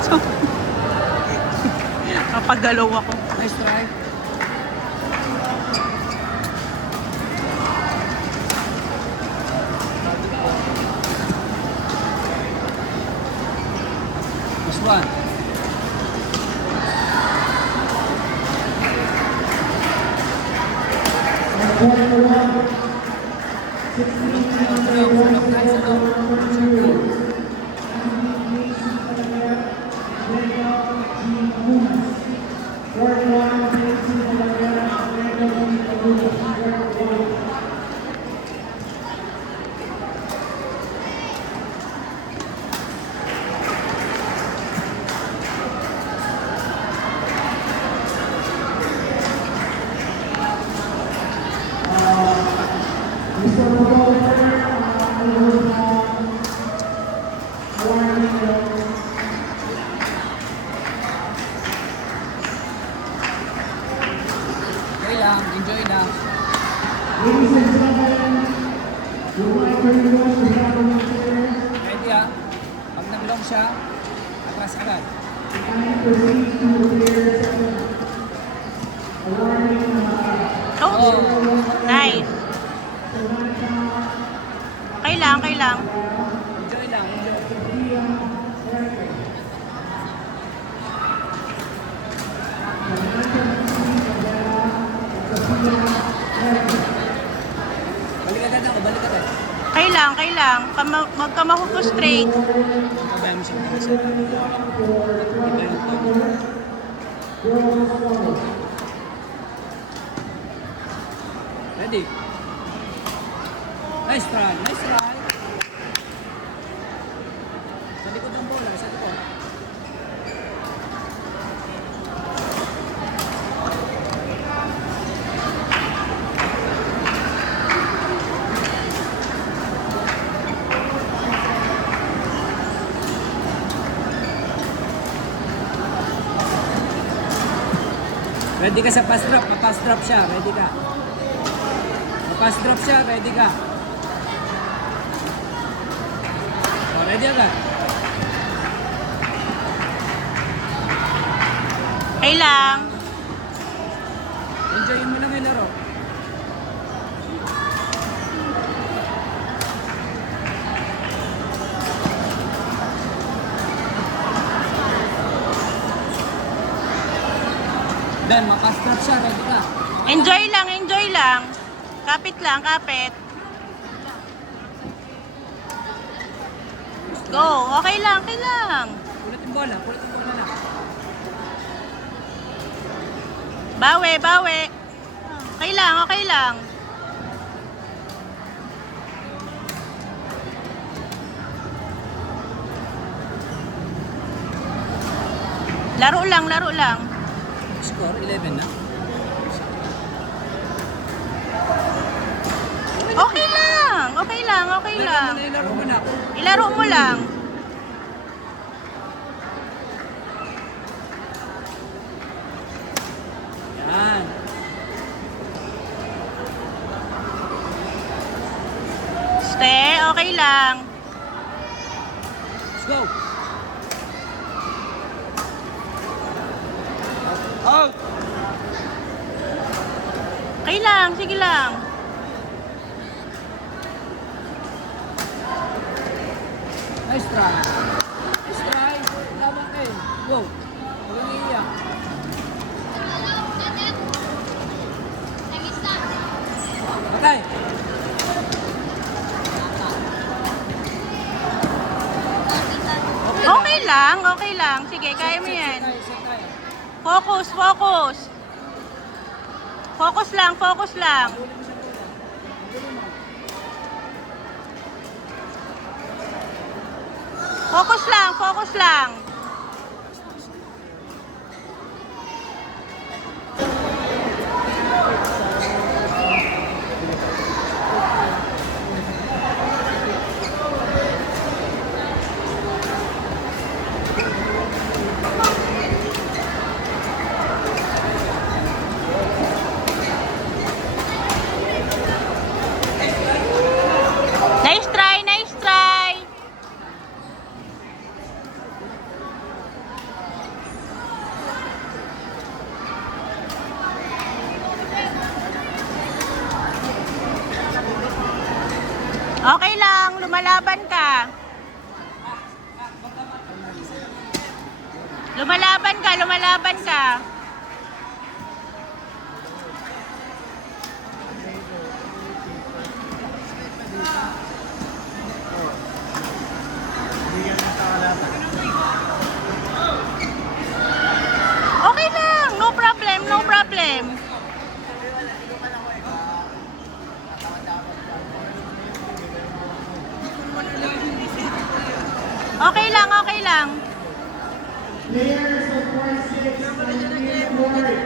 So, kapagalaw ako. Nice try. This one. Okay lang, enjoy lang. Ready ah. Pag nag-long siya, atras agad. Oh, nice. Okay lang, okay lang. Enjoy lang, enjoy. Balik agad ako, balik agad. Okay lang, okay lang. Huwag ka ma-frustrate. Kabayan mo siya ng isa. Iba yung tono. Ready? Nice try, nice try. Sa likod ng bola, sa likod. Ready ka sa pass drop, ma-pass drop siya, ready ka. Ma-pass drop siya, ready ka. O, ready agad. Okay lang. Enjoyin mo lang yung laro. Ben, ma-pass drop siya, ready ka. Enjoy lang, enjoy lang. Kapit lang, kapit. Go. Okay lang, okay lang. Ulit yung bola na. Bawi, bawi. Okay lang, okay lang. Laro lang, laro lang. Score, 11 na. Okay lang, okay lang, okay lang. Ilaro mo na. Ilaro mo lang. Yan. Ste, okay lang. Let's go. Out. Okay lang, sige lang. Nice try. Nice try. Laban kayo. Go. Huwag nang iiyak. Patay. Okay lang, okay lang. Sige, kaya mo yan. Set tayo. Focus, focus. Focus lang, focus lang. Focus lang, focus lang. Nice try, nice try. Lumalaban ka, lumalaban ka. Okay lang, no problem, no problem. Okay lang, okay lang. Players of Court 6 on board.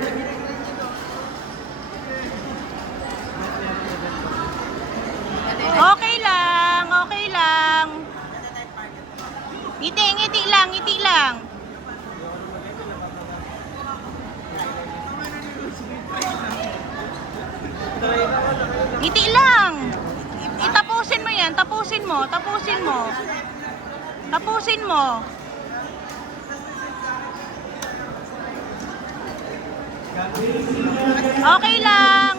Okay lang, okay lang. Ngiti, ngiti lang, ngiti lang. Ngiti lang. Itapusin mo yan, tapusin mo, tapusin mo. Tapusin mo. Okay lang.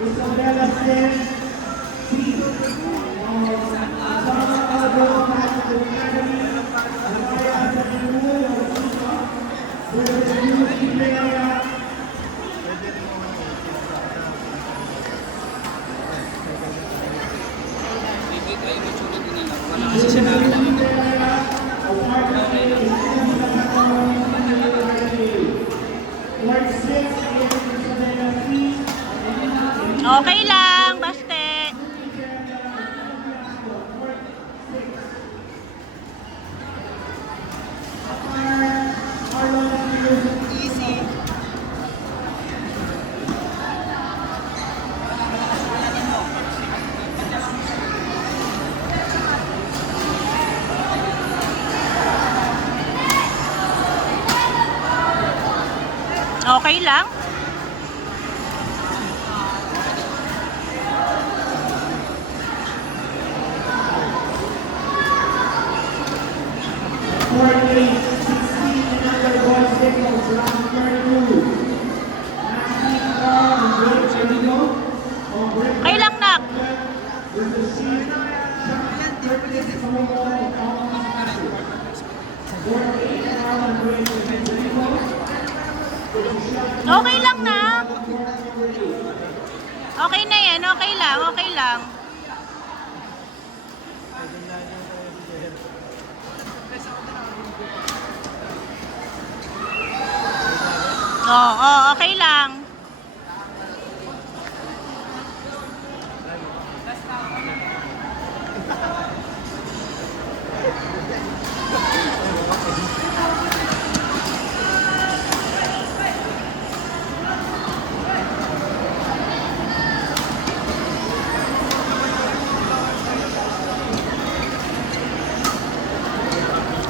Isabella Sen, Kasi siya na Okay lang, baste. Okay lang. Okay lang, nak. Okay lang, nak. Okay na yan, okay lang, okay lang. Oo, okay lang.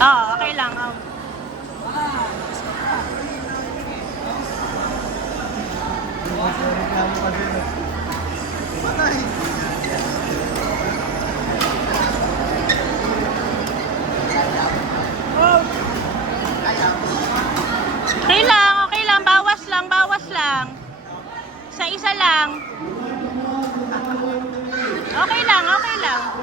Oo, okay lang. Oh. Okay lang, bawas lang, bawas lang. Sa isa lang. Okay lang, okay lang.